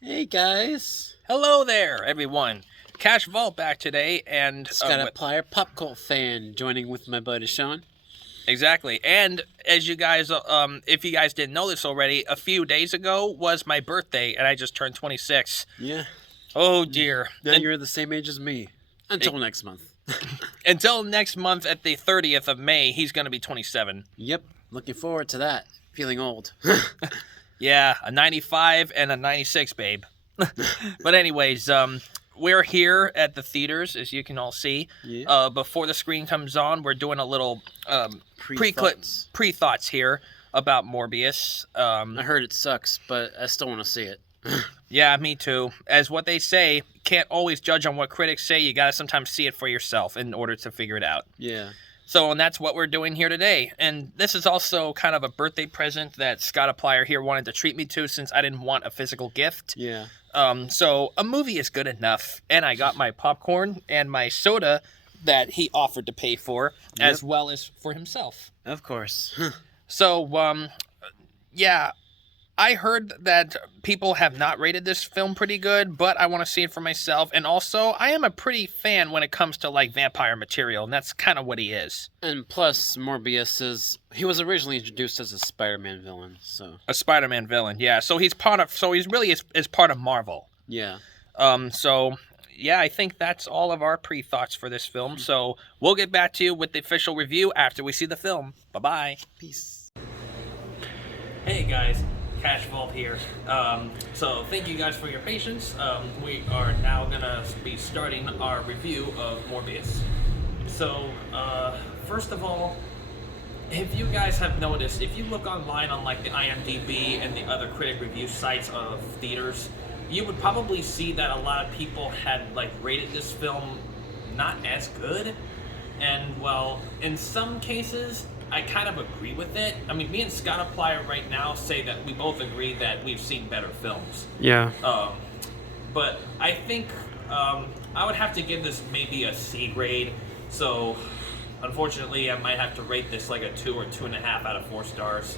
Hey guys, Hello there, everyone. Cash Vault back today, and Scottiplier Popcultfan joining with my buddy Sean. exactly. And as you guys, if you guys didn't know this already, a few days ago was my birthday, and I just turned 26. Yeah, Oh dear. now you're the same age as me. Until next month. Until next month at the 30th of May, he's going to be 27. Yep, looking forward to that. Feeling old. Yeah, a 95 and a 96, babe. But anyways, we're here at the theaters, as you can all see. Yeah. Before the screen comes on, we're doing a little Pre-thoughts. pre-thoughts here about Morbius. I heard it sucks, but I still want to see it. Yeah, me too. As what they say, can't always judge on what critics say. You gotta sometimes see it for yourself in order to figure it out. Yeah. So, and that's what we're doing here today. And this is also kind of a birthday present that Scottiplier here wanted to treat me to, since I didn't want a physical gift. Yeah. So a movie is good enough, and I got my popcorn and my soda that he offered to pay for, as well as for himself. Of course. So, yeah, I heard that people have not rated this film pretty good, but I want to see it for myself. And also, I am a pretty fan when it comes to, like, vampire material, and that's kind of what he is. And plus, he was originally introduced as a Spider-Man villain, so. A Spider-Man villain, yeah. So he's part of Marvel. Yeah. So, yeah, I think that's all of our pre-thoughts for this film. So we'll get back to you with the official review after we see the film. Bye-bye. Peace. Hey, guys. Cash Vault here. So thank you guys for your patience. We are now going to be starting our review of Morbius. So, first of all, if you guys have noticed, if you look online on like the IMDb and the other critic review sites of theaters, you would probably see that a lot of people had like rated this film not as good. And well, in some cases, I kind of agree with it. I mean, me and Scottiplier right now say that we both agree that we've seen better films. Yeah. But I think I would have to give this maybe a C grade. So, unfortunately, I might have to rate this like a 2 or 2.5 out of 4 stars.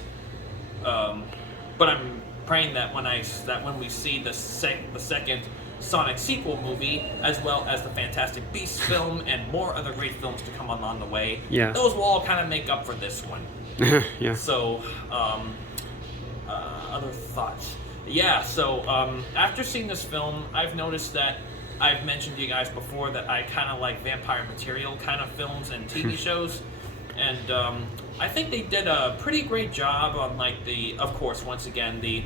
But I'm praying that when we see the second Sonic sequel movie, as well as the Fantastic Beasts film and more other great films to come on the way, those will all kind of make up for this one. Yeah. So, other thoughts? Yeah, so after seeing this film, I've noticed that I've mentioned to you guys before that I kind of like vampire material kind of films and TV shows, and I think they did a pretty great job on like of course, once again, the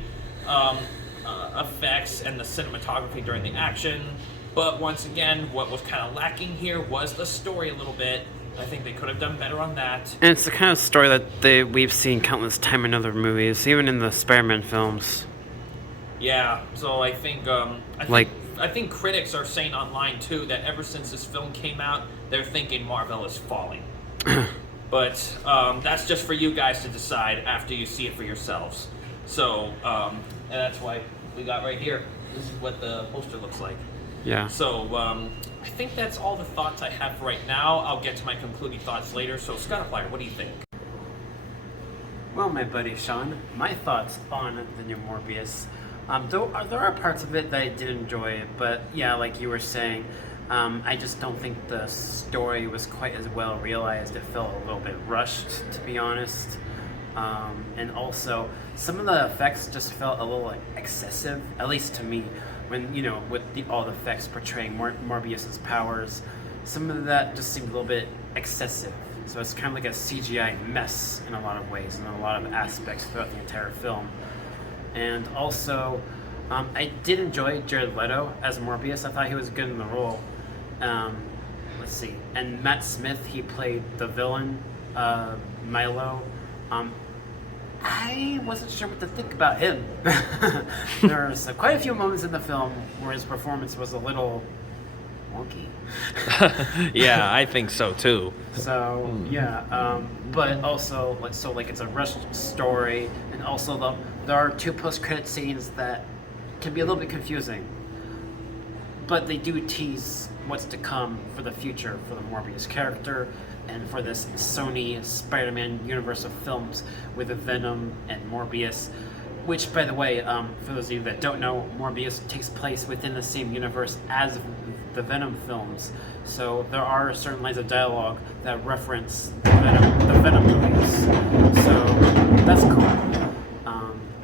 effects and the cinematography during the action. But once again, what was kind of lacking here was the story a little bit. I think they could have done better on that. And it's the kind of story that we've seen countless times in other movies, even in the Spider-Man films. Yeah, so I think I think critics are saying online too that ever since this film came out, they're thinking Marvel is falling. But that's just for you guys to decide after you see it for yourselves. So, and that's why we got right here. This is what the poster looks like. Yeah. So, I think that's all the thoughts I have for right now. I'll get to my concluding thoughts later. So, Scottiplier, what do you think? Well, my buddy Sean, my thoughts on the new Morbius. There are parts of it that I did enjoy, but yeah, like you were saying, I just don't think the story was quite as well realized. It felt a little bit rushed, to be honest. And also, some of the effects just felt a little excessive, at least to me. When, with all the effects portraying Morbius's powers, some of that just seemed a little bit excessive. So it's kind of like a CGI mess in a lot of ways, in a lot of aspects throughout the entire film. And also, I did enjoy Jared Leto as Morbius. I thought he was good in the role. Let's see. And Matt Smith, he played the villain, Milo. I wasn't sure what to think about him. There's quite a few moments in the film where his performance was a little wonky. Yeah, I think so too. So yeah, but also it's a rushed story, and also there are 2 post-credit scenes that can be a little bit confusing, but they do tease what's to come for the future for the Morbius character and for this Sony Spider-Man universe of films with Venom and Morbius. Which, by the way, for those of you that don't know, Morbius takes place within the same universe as the Venom films. So there are certain lines of dialogue that reference the Venom movies. So that's cool.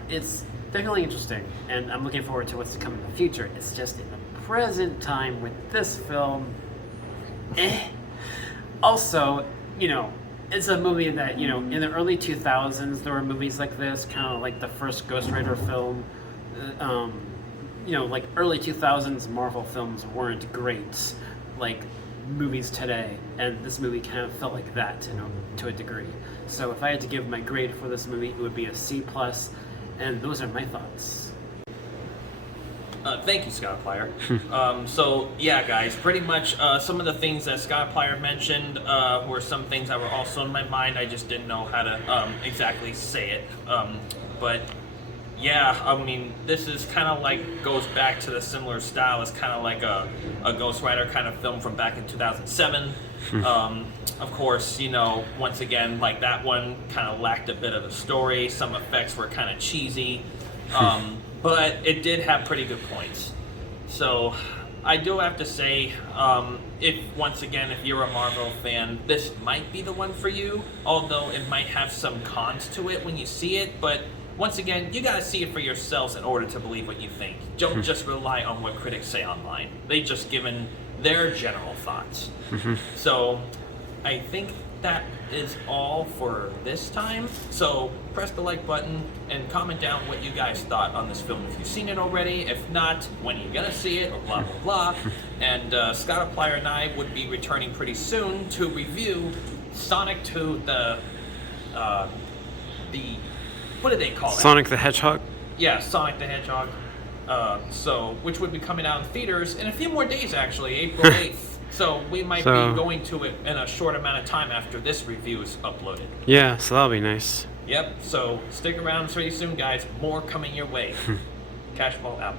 It's definitely interesting, and I'm looking forward to what's to come in the future. It's just in the present time with this film, Also, it's a movie that, in the early 2000s, there were movies like this, kind of like the first Ghost Rider film. Like early 2000s Marvel films weren't great like movies today, and this movie kind of felt like that, to a degree. So if I had to give my grade for this movie, it would be a C+, and those are my thoughts. Thank you, Scottiplier. So, yeah, guys, pretty much some of the things that Scottiplier mentioned were some things that were also in my mind. I just didn't know how to exactly say it. But, yeah, I mean, this is kind of like, goes back to the similar style. It's kind of like a Ghost Rider kind of film from back in 2007. Of course, once again, like that one kind of lacked a bit of a story. Some effects were kind of cheesy. But it did have pretty good points. So I do have to say, if you're a Marvel fan, this might be the one for you, although it might have some cons to it when you see it. But once again, you gotta see it for yourselves in order to believe what you think. Don't just rely on what critics say online. They just given their general thoughts. So I think that is all for this time. So press the like button and comment down what you guys thought on this film if you've seen it already. If not, when you're gonna see it, or blah blah blah. And Scottiplier and I would be returning pretty soon to review Sonic 2, the what do they call it? Sonic the Hedgehog? Yeah, Sonic the Hedgehog. Which would be coming out in theaters in a few more days, actually, April 8th. So we might be going to it in a short amount of time after this review is uploaded. Yeah, so that'll be nice. Yep, so stick around pretty soon, guys. More coming your way. Cashball out.